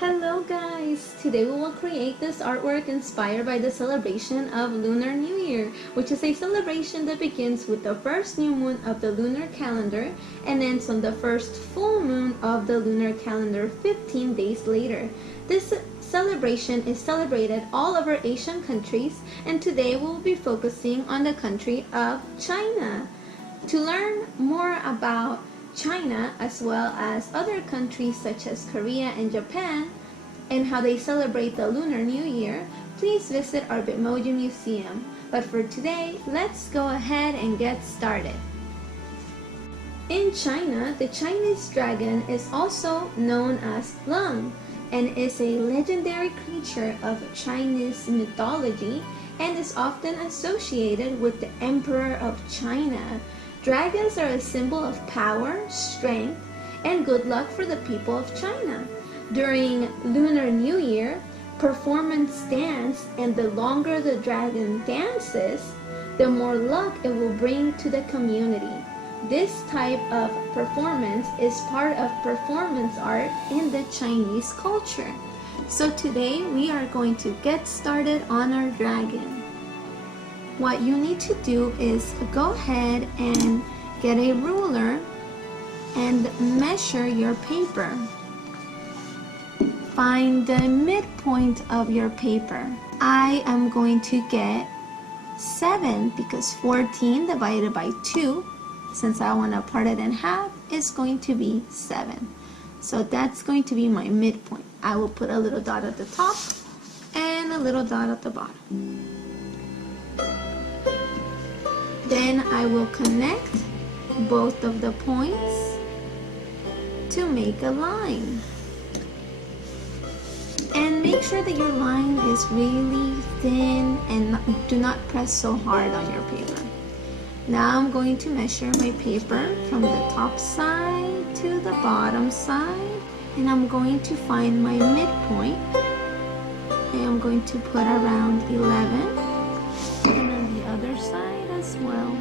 Hello guys! Today we will create this artwork inspired by the celebration of Lunar New Year, which is a celebration that begins with the first new moon of the lunar calendar and ends on the first full moon of the lunar calendar 15 days later. This celebration is celebrated all over Asian countries, and today we will be focusing on the country of China. To learn more about China as well as other countries such as Korea and Japan and how they celebrate the Lunar New Year, please visit our Bitmoji Museum. But for today, let's go ahead and get started. In China, the Chinese dragon is also known as Lung and is a legendary creature of Chinese mythology and is often associated with the Emperor of China. Dragons are a symbol of power, strength, and good luck for the people of China. During Lunar New Year, performance dance, and the longer the dragon dances, the more luck it will bring to the community. This type of performance is part of performance art in the Chinese culture. So today we are going to get started on our dragon. What you need to do is go ahead and get a ruler and measure your paper. Find the midpoint of your paper. I am going to get 7 because 14 divided by 2, since I want to part it in half, is going to be 7. So that's going to be my midpoint. I will put a little dot at the top and a little dot at the bottom. Then I will connect both of the points to make a line. And make sure that your line is really thin and do not press so hard on your paper. Now I'm going to measure my paper from the top side to the bottom side, and I'm going to find my midpoint. I am going to put around 11, and on the other side as well.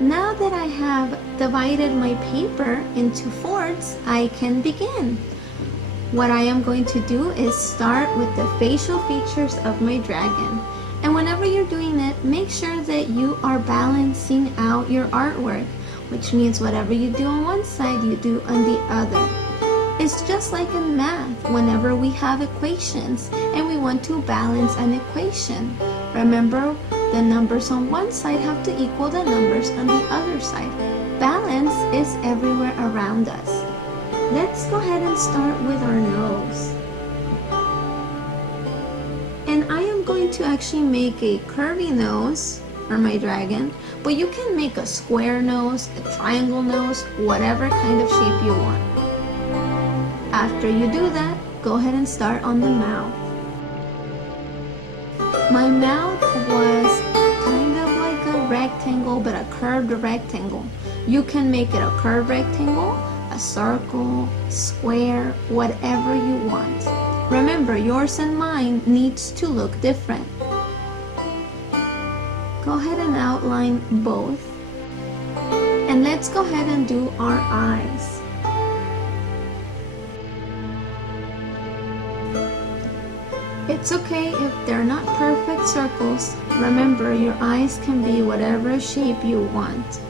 Now that I have divided my paper into fourths, I can begin. What I am going to do is start with the facial features of my dragon. And whenever you're doing it, make sure that you are balancing out your artwork, which means whatever you do on one side, you do on the other. It's just like in math, whenever we have equations and we want to balance an equation. Remember, the numbers on one side have to equal the numbers on the other side. Balance is everywhere around us. Let's go ahead and start with our nose. And I am going to actually make a curvy nose for my dragon, but you can make a square nose, a triangle nose, whatever kind of shape you want. After you do that, go ahead and start on the mouth. My mouth was kind of like a rectangle, but a curved rectangle. You can make it a curved rectangle, a circle, square, whatever you want. Remember, yours and mine needs to look different. Go ahead and outline both. And let's go ahead and do our eyes. It's okay if they're not perfect circles. Remember, your eyes can be whatever shape you want.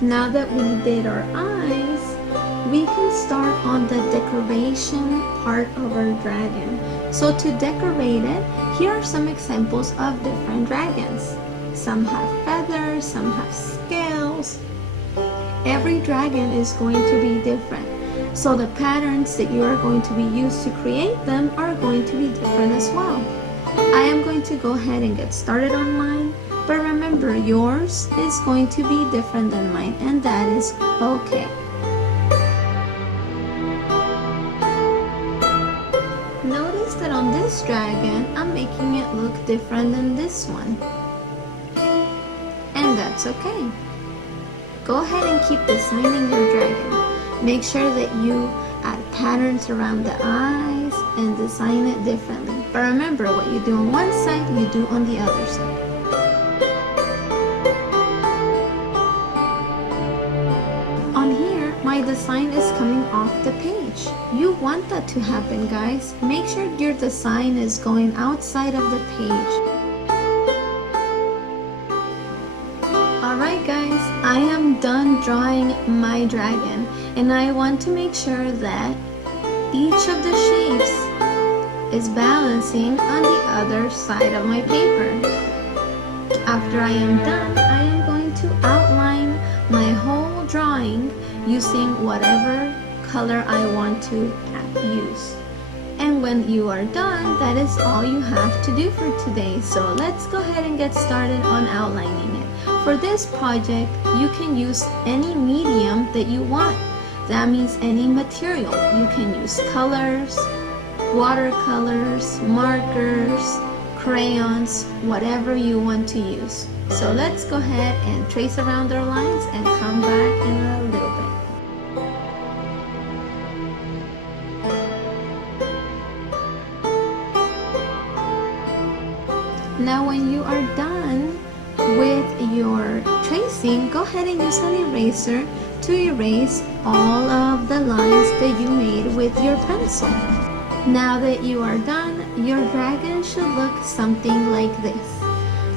Now that we did our eyes, we can start on the decoration part of our dragon. So to decorate it, here are some examples of different dragons. Some have feathers, some have scales. Every dragon is going to be different. So the patterns that you are going to be used to create them are going to be different as well. I am going to go ahead and get started on mine, but remember, yours is going to be different than mine, and that is okay. Notice that on this dragon, I'm making it look different than this one. And that's okay. Go ahead and keep designing your dragon. Make sure that you add patterns around the eyes and design it differently. But remember, what you do on one side, you do on the other side. design is coming off the page. You want that to happen, guys. Make sure your design is going outside of the page. Alright guys, I am done drawing my dragon, and I want to make sure that each of the shapes is balancing on the other side of my paper. After I am done, I am going to outline my whole drawing using whatever color I want to use. And when you are done, that is all you have to do for today. So let's go ahead and get started on outlining it. For this project, you can use any medium that you want. That means any material. You can use colors, watercolors, markers, crayons, whatever you want to use. So let's go ahead and trace around our lines and come back in a little bit. Now when you are done with your tracing, go ahead and use an eraser to erase all of the lines that you made with your pencil. Now that you are done, your dragon should look something like this.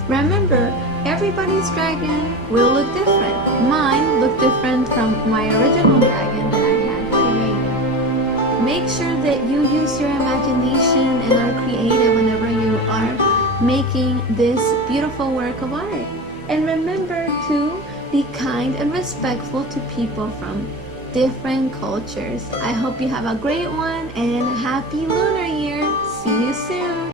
Remember, everybody's dragon will look different. Mine looked different from my original dragon that I had created. Make sure that you use your imagination and are creative whenever you are making this beautiful work of art. And remember to be kind and respectful to people from different cultures. I hope you have a great one and happy Lunar Year. See you soon.